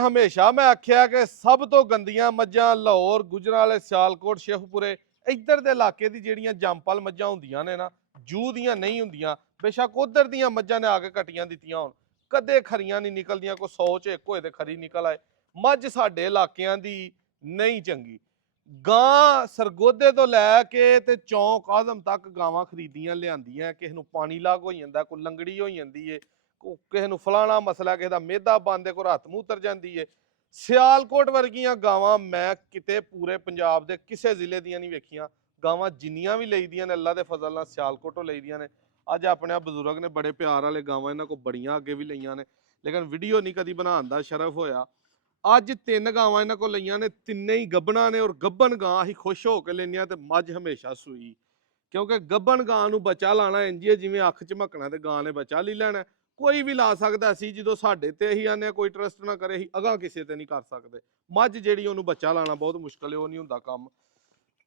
ਹਮੇਸ਼ਾ ਮੈਂ ਆਖਿਆ ਕਿ ਸਭ ਤੋਂ ਗੰਦੀਆਂ ਮੱਝਾਂ ਲਾਹੌਰ, ਗੁਜਰਾਂਵਾਲੇ, ਸਿਆਲਕੋਟ, ਸ਼ੇਖੂਪੁਰੇ ਇੱਧਰ ਦੇ ਇਲਾਕੇ ਦੀ ਜਿਹੜੀਆਂ ਜੰਪਲ ਮੱਝਾਂ ਹੁੰਦੀਆਂ ਨੇ ਨਾ, ਜੂ ਦੀਆਂ ਨਹੀਂ ਹੁੰਦੀਆਂ। ਬੇਸ਼ੱਕ ਉਧਰ ਦੀਆਂ ਮੱਝਾਂ ਨੇ ਆ ਕੇ ਕੱਟੀਆਂ ਦਿੱਤੀਆਂ ਹੋਣ, ਕਦੇ ਖਰੀਆਂ ਨਹੀਂ ਨਿਕਲਦੀਆਂ। ਕੋਈ 100 ਚ ਇੱਕ ਹੋਏ ਤੇ ਖਰੀ ਨਿਕਲ ਆਏ। ਮੱਝ ਸਾਡੇ ਇਲਾਕਿਆਂ ਦੀ ਨਹੀਂ ਚੰਗੀ। ਗਾਂ ਸਰਗੋਧੇ ਤੋਂ ਲੈ ਕੇ ਤੇ ਚੌਂਕ ਆਜ਼ਮ ਤੱਕ ਗਾਵਾਂ ਖਰੀਦੀਆਂ ਲਿਆਂਦੀਆਂ। ਕਿਸੇ ਨੂੰ ਪਾਣੀ ਲੱਗ ਹੋ ਜਾਂਦਾ, ਕੋਈ ਲੰਗੜੀ ਹੋ ਜਾਂਦੀ ਏ, ਕਿਸੇ ਨੂੰ ਫਲਾਣਾ ਮਸਲਾ, ਕਿਸੇ ਦਾ ਮਿਹਦਾ ਬੰਦ ਏ, ਕੋਈ ਰਾਤ ਨੂੰ ਉਤਰ ਜਾਂਦੀ ਏ। ਸਿਆਲਕੋਟ ਵਰਗੀਆਂ ਗਾਵਾਂ ਮੈਂ ਕਿਤੇ ਪੂਰੇ ਪੰਜਾਬ ਦੇ ਕਿਸੇ ਜ਼ਿਲ੍ਹੇ ਦੀਆਂ ਨਹੀਂ ਵੇਖੀਆਂ। ਗਾਵਾਂ ਜਿੰਨੀਆਂ ਵੀ ਲਈਦੀਆਂ ਨੇ ਅੱਲਾ ਦੇ ਫਜ਼ਲ ਨਾਲ ਸਿਆਲਕੋਟੋਂ ਲਈਦੀਆਂ ਨੇ। ਅੱਜ ਆਪਣੇ ਬਜ਼ੁਰਗ ਨੇ ਬੜੇ ਪਿਆਰ ਵਾਲੇ ਗਾਵਾਂ ਇਹਨਾਂ ਕੋਲ ਬੜੀਆਂ ਅੱਗੇ ਵੀ ਲਈਆਂ ਨੇ, ਲੇਕਿਨ ਵੀਡੀਓ ਨਹੀਂ ਕਦੀ ਬਣਾਉਣ ਦਾ ਸ਼ਰਫ ਹੋਇਆ। ਅੱਜ 3 ਗਾਵਾਂ ਇਹਨਾਂ ਕੋਲ ਲਈਆਂ ਨੇ, ਤਿੰਨੇ ਹੀ ਗੱਭਣਾ ਨੇ। ਔਰ ਗੱਭਣ ਗਾਂ ਅਸੀਂ ਖੁਸ਼ ਹੋ ਕੇ ਲੈਂਦੇ ਹਾਂ ਤੇ ਮੱਝ ਹਮੇਸ਼ਾ ਸੂਈ, ਕਿਉਂਕਿ ਗੱਭਣ ਗਾਂ ਨੂੰ ਬੱਚਾ ਲਾਣਾ ਇੰਝ ਹੀ ਜਿਵੇਂ ਅੱਖ ਝਮਕਣਾ ਤੇ ਗਾਂ ਨੇ ਬੱਚਾ ਲੈ ਲੈਣਾ। ਕੋਈ ਵੀ ਲਾ ਸਕਦਾ ਸੀ, ਜਦੋਂ ਸਾਡੇ ਤੇ ਅਸੀਂ ਆਨੇ ਕੋਈ ਟਰਸਟ ਨਾ ਕਰੇ, ਅਸੀਂ ਅਗਾਂਹ ਕਿਸੇ ਤੇ ਨਹੀਂ ਕਰ ਸਕਦੇ। ਮੱਝ ਜਿਹੜੀ ਉਹਨੂੰ ਬੱਚਾ ਲਾਣਾ ਬਹੁਤ ਮੁਸ਼ਕਲ ਹੈ, ਉਹ ਨਹੀਂ ਹੁੰਦਾ ਕੰਮ।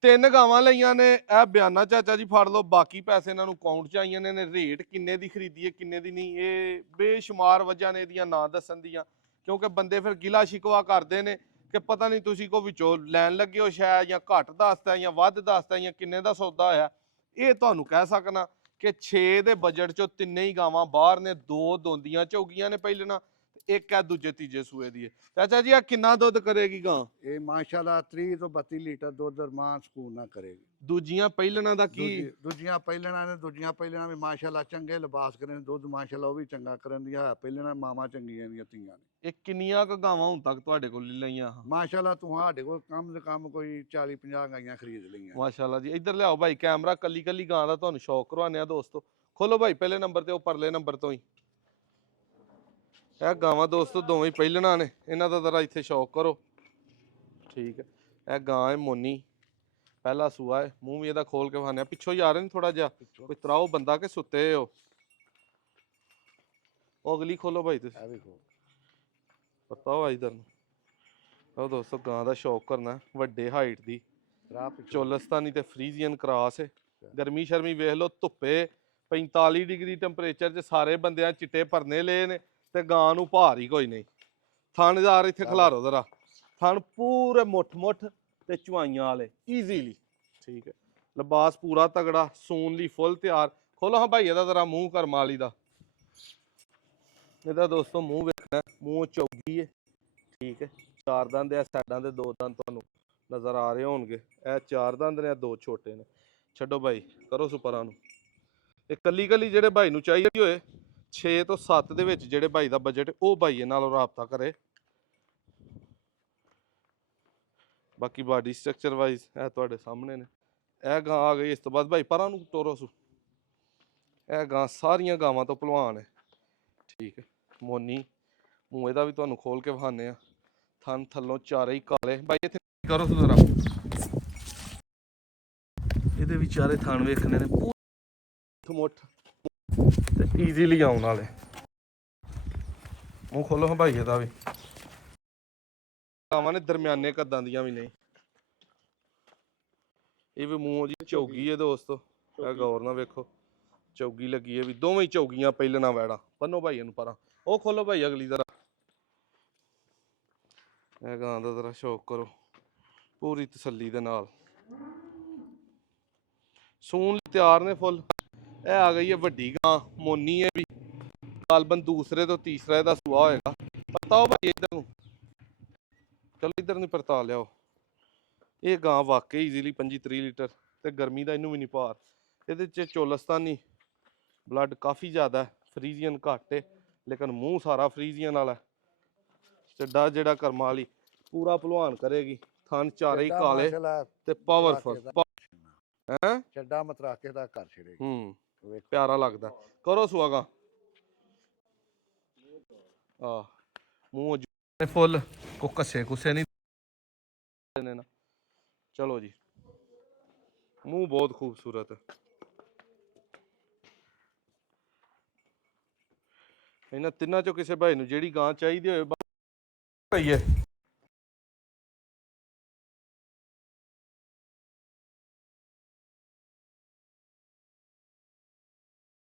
3 ਗਾਵਾਂ ਲਈਆਂ ਨੇ। ਇਹ ਬਿਆਨਾ ਚਾਚਾ ਜੀ ਫੜ ਲਓ, ਬਾਕੀ ਪੈਸੇ ਇਹਨਾਂ ਨੂੰ ਅਕਾਊਂਟ 'ਚ ਆਈਆਂ ਨੇ। ਰੇਟ ਕਿੰਨੇ ਦੀ ਖਰੀਦੀ ਹੈ ਕਿੰਨੇ ਦੀ ਨਹੀਂ, ਇਹ ਬੇਸ਼ੁਮਾਰ ਵਜ੍ਹਾ ਨੇ ਇਹਦੀਆਂ ਨਾਂ ਦੱਸਣ ਦੀਆਂ, ਕਿਉਂਕਿ ਬੰਦੇ ਫਿਰ ਗਿਲਾ ਸ਼ਿਕਵਾ ਕਰਦੇ ਨੇ ਕਿ ਪਤਾ ਨਹੀਂ ਤੁਸੀਂ ਕੋ ਵਿੱਚੋਂ ਲੈਣ ਲੱਗੇ ਹੋ ਸ਼ਾਇਦ, ਜਾਂ ਘੱਟ ਦੱਸਦਾ ਜਾਂ ਵੱਧ ਦੱਸਦਾ ਜਾਂ ਕਿੰਨੇ ਦਾ ਸੌਦਾ ਹੋਇਆ। ਇਹ ਤੁਹਾਨੂੰ ਕਹਿ ਸਕਣਾ ਕਿ 6 ਦੇ ਬਜਟ 'ਚੋਂ ਤਿੰਨੇ ਹੀ ਗਾਵਾਂ ਬਾਹਰ ਨੇ। 2 ਦੋਂਦੀਆਂ ਝੋਗੀਆਂ ਨੇ ਪਹਿਲਣਾ, ਇੱਕ ਹੈ ਦੂਜੇ ਤੀਜੇ ਸੂਏ ਦੀ ਹੈ। ਚਾਚਾ ਜੀ ਆ ਕਿੰਨਾ ਦੁੱਧ ਕਰੇਗੀ ਗਾਂ? ਇਹ ਮਾਸ਼ਾਅੱਲਾ 30 ਤੋਂ 32 ਲੀਟਰ ਦੁੱਧ ਰਮਾਨ ਸਕੂਨ ਨਾ ਕਰੇਗੀ। ਦੂਜੀਆਂ ਪਹਿਲਣਾ ਦਾ ਕੀ? ਦੂਜੀਆਂ ਪਹਿਲਣਾ ਨੇ, ਦੂਜੀਆਂ ਪਹਿਲਣਾ ਵੀ ਮਾਸ਼ਾਅੱਲਾ ਚੰਗੇ ਲਿਬਾਸ ਕਰਨ, ਦੁੱਧ ਮਾਸ਼ਾਅੱਲਾ ਉਹ ਵੀ ਚੰਗਾ ਕਰਨ ਦੀ ਹੈ। ਪਹਿਲਣਾ ਮਾਵਾਂ ਚੰਗੀਆਂ ਦੀਆਂ ਧੀਆਂ ਨੇ। ਇਹ ਕਿੰਨੀਆਂ ਕੁ ਗਾਵਾਂ ਹੁਣ ਤੱਕ ਤੁਹਾਡੇ ਕੋਲ ਲਈਆਂ? ਮਾਸ਼ਾਅੱਲਾ ਤੁਹਾਡੇ ਕੋਲ ਕਮ ਸੇ ਕਮ ਕੋਈ 40-50 ਗਾਈਆਂ ਖਰੀਦ ਲਈਆਂ। ਮਾਸ਼ਾਅੱਲਾ ਜੀ। ਇੱਧਰ ਲਿਆਓ ਭਾਈ ਕੈਮਰਾ, ਕੱਲੀ ਕੱਲੀ ਗਾਂ ਦਾ ਤੁਹਾਨੂੰ ਸ਼ੌਕ ਕਰਵਾਉਂਦੇ ਆ ਦੋਸਤੋ। ਖੋਲੋ ਭਾਈ ਪਹਿਲੇ ਨੰਬਰ ਤੇ, ਉਹ ਪਰਲੇ ਨੰਬਰ ਤੋਂ ਹੀ। ਇਹ ਗਾਵਾਂ ਦੋਸਤੋ ਦੋਵੇਂ ਹੀ ਪਹਿਲਣਾ ਨੇ, ਇਹਨਾਂ ਦਾ ਜ਼ਰਾ ਇੱਥੇ ਸ਼ੌਕ ਕਰੋ। ਠੀਕ ਹੈ, ਇਹ ਗਾਂ ਹੈ ਮੋਨੀ, ਪਹਿਲਾ ਸੂਆ ਹੈ। ਮੂੰਹ ਵੀ ਇਹਦਾ ਖੋਲ ਕੇ ਵਿਖਾਉਂਦੇ ਆ। ਪਿੱਛੋਂ ਜਾ ਰਹੇ ਨੇ ਥੋੜਾ ਜਿਹਾ, ਕੋਈ ਤਰਾਓ ਬੰਦਾ ਕਿ ਸੁੱਤੇ ਹੋ? ਉਹ ਅਗਲੀ ਖੋਲੋ ਭਾਈ ਤੁਸੀਂ, ਪਤਾ ਹੋ ਇਧਰ ਨੂੰ। ਉਹ ਦੋਸਤੋ ਗਾਂ ਦਾ ਸ਼ੌਕ ਕਰਨਾ, ਵੱਡੇ ਹਾਈਟ ਦੀ ਚੋਲਸਤਾਨੀ ਤੇ ਫਰੀਜ਼ੀਅਨ ਕ੍ਰਾਸ ਹੈ। ਗਰਮੀ ਸ਼ਰਮੀ ਵੇਖ ਲਓ, ਧੁੱਪੇ 45 ਡਿਗਰੀ ਟੈਂਪਰੇਚਰ 'ਚ ਸਾਰੇ ਬੰਦਿਆਂ ਚਿੱਟੇ ਭਰਨੇ ਲਏ ਨੇ ਤੇ ਗਾਂ ਨੂੰ ਭਾਰ ਹੀ ਕੋਈ ਨਹੀਂ। ਥਣਦਾਰ ਇੱਥੇ ਖਿਲਾਰੋ ਜ਼ਰਾ, ਥਣ ਪੂਰੇ ਮੁੱਠ ਤੇ ਚੁਆਈਆਂ ਵਾਲੇ ਈਜ਼ੀਲੀ। ਠੀਕ ਹੈ, ਲਿਬਾਸ ਪੂਰਾ ਤਗੜਾ, ਸੂਣ ਲਈ ਫੁੱਲ ਤਿਆਰ। ਖੋਲੋ ਹਾਂ ਭਾਈ ਇਹਦਾ ਜ਼ਰਾ ਮੂੰਹ ਕਰਮ ਵਾਲੀ ਦਾ। ਇਹਦਾ ਦੋਸਤੋ ਮੂੰਹ ਵੇਖਣਾ, ਮੂੰਹ ਚੌਗੀ ਹੈ। ਠੀਕ ਹੈ, 4 ਦੰਦ ਆ, ਸਾਈਡਾਂ ਦੇ 2 ਦੰਦ ਤੁਹਾਨੂੰ ਨਜ਼ਰ ਆ ਰਹੇ ਹੋਣਗੇ। ਇਹ 4 ਦੰਦ ਨੇ, 2 ਛੋਟੇ ਨੇ। ਛੱਡੋ ਭਾਈ, ਕਰੋ ਸੁਪਰਾਂ ਨੂੰ। ਇਹ ਕੱਲੀ ਕੱਲੀ ਜਿਹੜੇ ਭਾਈ ਨੂੰ ਚਾਹੀਦੀ ਹੋਏ 6 ਤੋਂ 7 ਦੇ ਵਿੱਚ, ਜਿਹੜੇ ਭਾਈ ਦਾ ਬਜਟ, ਉਹ ਭਾਈ ਇਹ ਨਾਲ ਰਾਬਤਾ ਕਰੇ। ਬਾਕੀ ਬਾਡੀ ਸਟਰਕਚਰ ਵਾਈਜ਼ ਇਹ ਤੁਹਾਡੇ ਸਾਹਮਣੇ ਨੇ। ਇਹ ਗਾਂ ਆ ਗਈ। ਇਸ ਤੋਂ ਬਾਅਦ ਭਾਈ ਪਰਾਂ ਨੂੰ ਤੋਰੋ ਸੂ। ਇਹ ਗਾਂ ਸਾਰੀਆਂ ਗਾਵਾਂ ਤੋਂ ਭਲਵਾਨ ਹੈ। ਠੀਕ ਹੈ, ਮੋਨੀ ਮੂੰਹ ਇਹਦਾ ਵੀ ਤੁਹਾਨੂੰ ਖੋਲ ਕੇ ਵਿਖਾਉਂਦੇ ਆ। ਥਣ ਥੱਲੋਂ ਚਾਰੇ ਹੀ ਕਾਲੇ। ਭਾਈ ਇੱਥੇ ਕਰੋ ਸੂ ਜ਼ਰਾ, ਇਹਦੇ ਵੀ ਚਾਰੇ ਥਣ ਵੇਖਣੇ ਨੇ, ਮੁੱਠ ਤੇ ਈਜ਼ੀਲੀ ਆਉਣ ਵਾਲੇ। ਮੂੰਹ ਖੋਲੋ ਹਾਂ ਭਾਈ ਇਹਦਾ ਵੀ। ਗਾਵਾਂ ਨੇ ਦਰਮਿਆਨੇ ਕੱਦਾਂ ਦੀਆਂ ਵੀ ਨਹੀਂ। ਇਹ ਵੀ ਮੂੰਹ ਜੀ ਝੋਗੀ ਹੈ ਦੋਸਤੋ, ਇਹ ਗੌਰ ਨਾਲ ਵੇਖੋ, ਚੌਗੀ ਲੱਗੀ ਹੈ ਵੀ। ਦੋਵੇਂ ਚੌਗੀਆਂ ਪਹਿਲਣਾ ਵੈੜਾ। ਬੰਨੋ ਭਾਈ ਇਹਨੂੰ ਪਰਾਂ। ਉਹ ਖੋਲੋ ਭਾਈ ਅਗਲੀ ਜ਼ਰਾ। ਇਹ ਗਾਂ ਦਾ ਜ਼ਰਾ ਸ਼ੌਕ ਕਰੋ ਪੂਰੀ ਤਸੱਲੀ ਦੇ ਨਾਲ। ਸੂਣ ਲਈ ਤਿਆਰ ਨੇ ਫੁੱਲ। ਇਹ ਆ ਗਈ ਹੈ ਵੱਡੀ ਗਾਂ ਮੋਨੀ ਹੈ ਵੀ, ਗਾਲਬਨ ਦੂਸਰੇ ਤੋਂ ਤੀਸਰਾ ਇਹਦਾ ਸੂਆ ਹੋਏਗਾ। ਪਰਤਾਓ ਭਾਈ ਇੱਧਰ ਨੂੰ, ਚਲੋ ਇੱਧਰ ਨੂੰ ਪਰਤਾ ਲਿਆਓ। ਇਹ ਗਾਂ ਵਾਕਈ ਈਜ਼ੀਲੀ 25-30 ਲੀਟਰ ਤੇ ਗਰਮੀ ਦਾ ਇਹਨੂੰ ਵੀ ਨਹੀਂ ਭਾਰ। ਇਹਦੇ 'ਚ ਚੋਲਸਤਾਨੀ ਬਲੱਡ ਕਾਫੀ ਜ਼ਿਆਦਾ, ਫਰੀਜ਼ੀਅਨ ਘੱਟ ਹੈ, ਲੇਕਿਨ ਮੂੰਹ ਸਾਰਾ ਫਰੀਜ਼ੀਅਨ ਵਾਲਾ। ਚੱਡਾ ਜਿਹੜਾ ਕਰਮਾਂ ਵਾਲੀ ਪੂਰਾ ਭਲਵਾਨ ਕਰੇਗੀ। ਥਣ ਚਾਰੇ ਹੀ ਕਾਲੇ ਤੇ ਪਾਵਰਫੁਲ ਹੈ। ਚੱਡਾ ਮਤਰਾਕੇ ਦਾ ਘਰ ਛੜੇਗੀ। ਪਿਆਰਾ ਲੱਗਦਾ। ਕਰੋ ਸੁਆਗਾ। ਆ ਮੂੰਹ ਫੁੱਲ, ਕੋ ਘਸੇ ਕੁਸੇ ਨਹੀਂ। ਚਲੋ ਜੀ, ਮੂੰਹ ਬਹੁਤ ਖੂਬਸੂਰਤ ਹੈ। ਇਹਨਾਂ ਤਿੰਨਾਂ ਚੋਂ ਕਿਸੇ ਭਾਈ ਨੂੰ ਜਿਹੜੀ ਗਾਂ ਚਾਹੀਦੀ ਹੋਵੇ